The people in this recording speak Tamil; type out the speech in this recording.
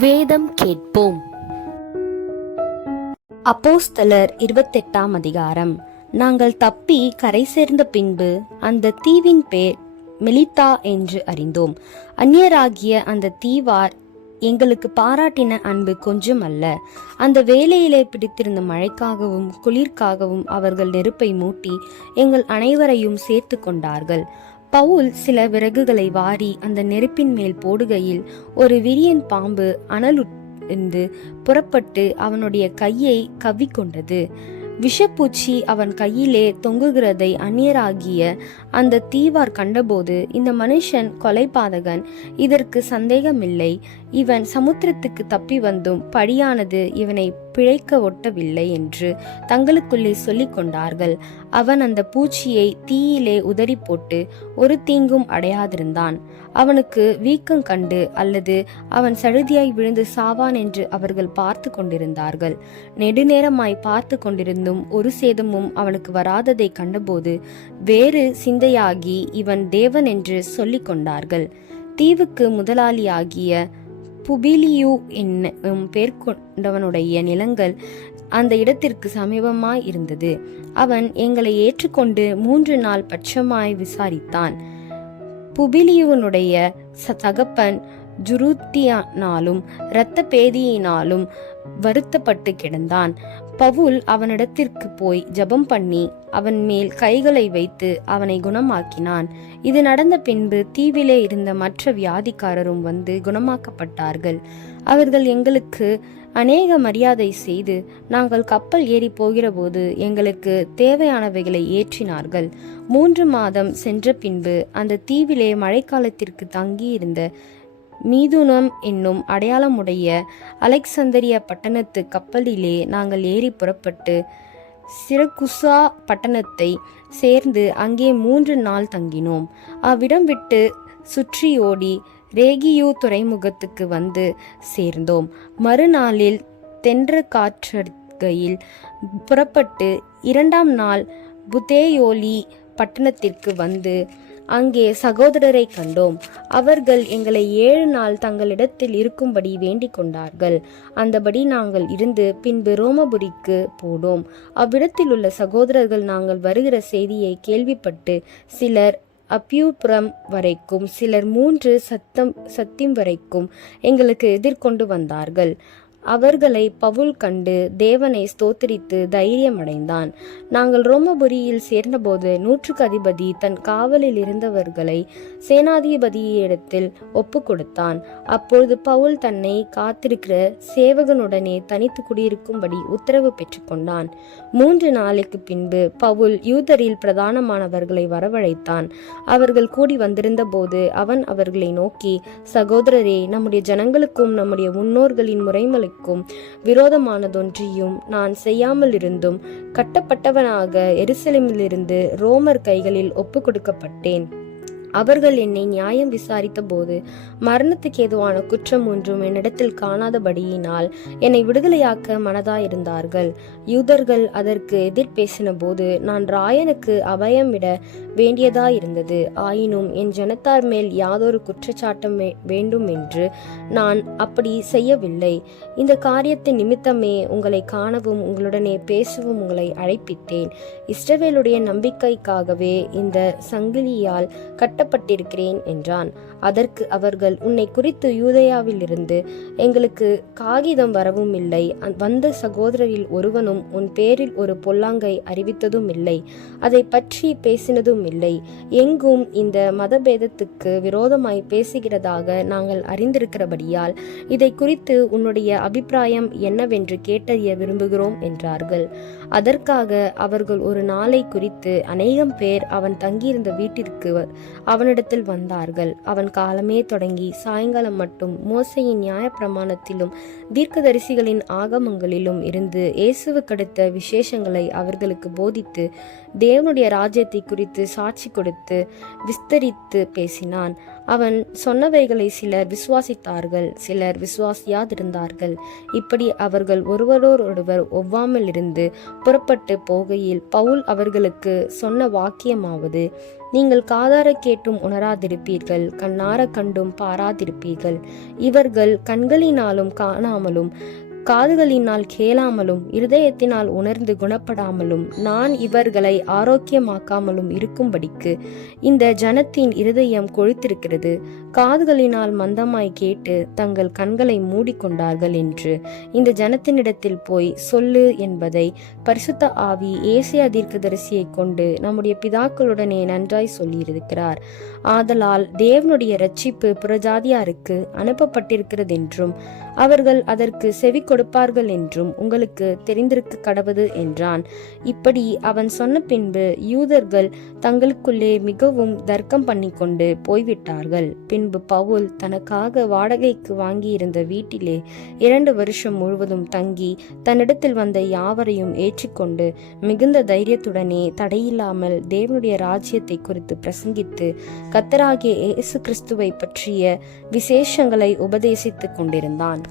வேதம் கேட்போம். அப்போஸ்தலர் இருபத்தெட்டாம் அதிகாரம். நாங்கள் தப்பி கரை சேர்ந்த பின்பு அந்த தீவின் பேர் மெலித்தா என்று அறிந்தோம். அந்நியராகிய அந்த தீவார் எங்களுக்கு பாராட்டின அன்பு கொஞ்சம் அல்ல. அந்த வேலையிலே பிடித்திருந்த மழைக்காகவும் குளிர்க்காகவும் அவர்கள் நெருப்பை மூட்டி எங்கள் அனைவரையும் சேர்த்து கொண்டார்கள். பவுல் சில விறகுகளை வாரி அந்த நெருப்பின் மேல் போடுகையில் ஒரு விரியன் பாம்பு அனலுண்டு புறப்பட்டு அவனுடைய கையை கவ்விக்கொண்டது. விஷப்பூச்சி அவன் கையிலே தொங்குகிறதை அந்நியராகிய அந்த தீவார் கண்டபோது இந்த மனுஷன் கொலைபாதகன் இதற்கு சந்தேகமில்லை. இவன் சமுத்திரத்துக்கு தப்பி வந்தும் பழியானது இவனை பிழைக்க ஒட்டவில்லை என்று தங்களுக்குள்ளே சொல்லிக் கொண்டார்கள். அவன் அந்த பூச்சியை தீயிலே உதறி போட்டு ஒரு தீங்கும் அடையாதிருந்தான். அவனுக்கு வீக்கம் கண்டு அல்லது அவன் சழுதியாய் விழுந்து சாவான் என்று அவர்கள் பார்த்து கொண்டிருந்தார்கள். நெடுநேரமாய் பார்த்து கொண்டிருந்தும் ஒரு சேதமும் அவனுக்கு வராததை கண்டபோது வேறு சிந்தையாகி இவன் தேவன் என்று சொல்லிக் கொண்டார்கள். தீவுக்கு முதலாளியாகிய புபிலியு என்னும் பேர் கொண்டவனுடைய நிலங்கள் அந்த இடத்திற்கு சமீபமாய் இருந்தது. அவன் எங்களை ஏற்றுக்கொண்டு மூன்று நாள் பட்சமாய் விசாரித்தான். புபிலியுவனுடைய ச- தகப்பன் ஜுருத்தியானாலும் இரத்த பேதியினாலும் வருத்தப்பட்டு கிடந்தான். பவுல் அவனிடத்திற்கு போய் ஜெபம் பண்ணி அவன் மேல் கைகளை வைத்து அவனை குணமாக்கினான். இது நடந்த பின்பு தீவிலே இருந்த மற்ற வியாதிக்காரரும் வந்து குணமாக்கப்பட்டார்கள். அவர்கள் எங்களுக்கு அநேக மரியாதை செய்து நாங்கள் கப்பல் ஏறி போகிறபோது எங்களுக்கு தேவையானவைகளை ஏற்றினார்கள். மூன்று மாதம் சென்ற பின்பு அந்த தீவிலே மழைக்காலத்திற்கு தங்கியிருந்த மீதுனம் என்னும் அடையாளமுடைய அலெக்சந்தரிய பட்டணத்து கப்பலிலே நாங்கள் ஏறி புறப்பட்டு சிறகுசா பட்டணத்தை சேர்ந்து அங்கே மூன்று நாள் தங்கினோம். அவ்விடம் விட்டு சுற்றியோடி ரேகியோ துறைமுகத்துக்கு வந்து சேர்ந்தோம். மறுநாளில் தென்ற காற்றடிக்கையில் புறப்பட்டு இரண்டாம் நாள் புதேயோலி பட்டணத்திற்கு வந்து அங்கே சகோதரரை கண்டோம். அவர்கள் எங்களை ஏழு நாள் தங்களிடத்தில் இருக்கும்படி வேண்டிக் கொண்டார்கள். அந்தபடி நாங்கள் இருந்து பின்பு ரோமபுரிக்கு போனோம். அவ்விடத்தில் உள்ள சகோதரர்கள் நாங்கள் வருகிற செய்தியை கேள்விப்பட்டு சிலர் அப்பியூபுரம் வரைக்கும் சிலர் மூன்று சத்தம் சத்தியம் வரைக்கும் எங்களுக்கு எதிர்கொண்டு வந்தார்கள். அவர்களை பவுல் கண்டு தேவனை ஸ்தோத்திரித்து தைரியமடைந்தான். நாங்கள் ரோமபுரியில் சேர்ந்தபோது நூற்றுக்கு அதிபதி தன் காவலில் இருந்தவர்களை சேனாதிபதியிடத்தில் ஒப்பு கொடுத்தான். அப்பொழுது பவுல் தன்னை காத்திருக்கிற சேவகனுடனே தனித்து குடியிருக்கும்படி உத்தரவு பெற்றுக்கொண்டான். மூன்று நாளைக்கு பின்பு பவுல் யூதரில் பிரதானமானவர்களை வரவழைத்தான். அவர்கள் கூடி வந்திருந்த போது அவன் அவர்களை நோக்கி சகோதரரே நம்முடைய ஜனங்களுக்கும் நம்முடைய முன்னோர்களின் எனக்கும் விரோதமானதொன்றியும் நான் செய்யாமல் இருந்தும் கட்டப்பட்டவனாக எருசலேமிலிருந்து ரோமர் கைகளில் ஒப்பு கொடுக்கப்பட்டேன் அவர்கள் என்னை நியாயம் விசாரித்த போது மரணத்துக்கு ஏதுவான குற்றம் ஒன்றும் என்னிடத்தில் காணாதபடியினால் என்னை விடுதலையாக்க மனதாயிருந்தார்கள். யூதர்கள் அதற்கு எதிர் பேசின போது நான் ராயனுக்கு அபயம் விட வேண்டியதாயிருந்தது. ஆயினும் என் ஜனத்தார் மேல் யாதொரு குற்றச்சாட்டம் வே- வேண்டும் என்று நான் அப்படி செய்யவில்லை. இந்த காரியத்தின் நிமித்தமே உங்களை காணவும் உங்களுடனே பேசவும் உங்களை அழைப்பித்தேன். இஸ்ரவேலுடைய நம்பிக்கைக்காகவே இந்த சங்கிலியால் கட் கட்டப்பட்டிருக்கிறேன் என்றான். அதற்கு அவர்கள் உன்னை குறித்து யூதயாவிலிருந்து எங்களுக்கு காகிதம் வரவும் இல்லை. வந்த சகோதரரில் ஒருவனும் உன் பேரில் ஒரு பொல்லாங்கை அறிவித்ததும் இல்லை. அதை பற்றி பேசினதும் இல்லை. எங்கும் இந்த மதபேதத்துக்கு விரோதமாய் பேசுகிறதாக நாங்கள் அறிந்திருக்கிறபடியால் இதை குறித்து உன்னுடைய அபிப்பிராயம் என்னவென்று கேட்டறிய விரும்புகிறோம் என்றார்கள். அதற்காக அவர்கள் ஒரு நாளை குறித்து அநேகம் பேர் அவன் தங்கியிருந்த வீட்டிற்கு அவனிடத்தில் வந்தார்கள். அவன் காலமே தொடங்கி சாயங்காலம் மட்டும் மோசையின் நியாயப்பிரமாணத்திலும் தீர்க்கதரிசிகளின் ஆகமங்களிலும் இருந்து இயேசுவுக்கடுத்த விசேஷங்களை அவர்களுக்கு போதித்து தேவனுடைய ராஜ்யத்தை குறித்து சாட்சி கொடுத்து விஸ்தரித்து பேசினான். அவன் சொன்னவைகளை சிலர் விசுவாசித்தார்கள் சிலர் விசுவாசியாதிருந்தார்கள். இப்படி அவர்கள் ஒருவரோடொருவர் ஒவ்வாமல் இருந்து புறப்பட்டு போகையில் பவுல் அவர்களுக்கு சொன்ன வாக்கியமாவது நீங்கள் காதார கேட்டும் உணராதிருப்பீர்கள் கண்ணார கண்டும் பாராதிருப்பீர்கள். இவர்கள் கண்களினாலும் காணாமலும் காதுகளினால் கேளாமலும் இருதயத்தினால் உணர்ந்து குணப்படாமலும் நான் இவர்களை ஆரோக்கியமாக்காமலும் இருக்கும்படிக்கு இந்த ஜனத்தின் இருதயம் கொழுத்திருக்கிறது. காதுகளினால் மந்தமாய் கேட்டு தங்கள் கண்களை மூடிக்கொண்டார்கள் என்று இந்த ஜனத்தினிடத்தில் போய் சொல்லு என்பதை பரிசுத்த ஆவி ஏசியா தீர்க்கதரிசியை கொண்டு நம்முடைய பிதாக்களுடனே நன்றாய் சொல்லியிருக்கிறார். ஆதலால் தேவனுடைய ரட்சிப்பு புறஜாதியாருக்கு அனுப்பப்பட்டிருக்கிறது என்றும் அவர்கள் அதற்கு செவி கொடுப்பார்கள் என்றும் உங்களுக்கு தெரிந்திருக்க கடவது என்றான். இப்படி அவன் சொன்ன பின்பு யூதர்கள் தங்களுக்குள்ளே மிகவும் தர்க்கம் பண்ணிக்கொண்டு போய்விட்டார்கள். பின்பு பவுல் தனக்காக வாடகைக்கு வாங்கியிருந்த வீட்டிலே இரண்டு வருஷம் முழுவதும் தங்கி தன்னிடத்தில் வந்த யாவரையும் ஏற்றிக்கொண்டு மிகுந்த தைரியத்துடனே தடையில்லாமல் தேவனுடைய ராஜ்யத்தை குறித்து பிரசங்கித்து கத்தராகிய இயேசு கிறிஸ்துவை பற்றிய விசேஷங்களை உபதேசித்துக் கொண்டிருந்தான்.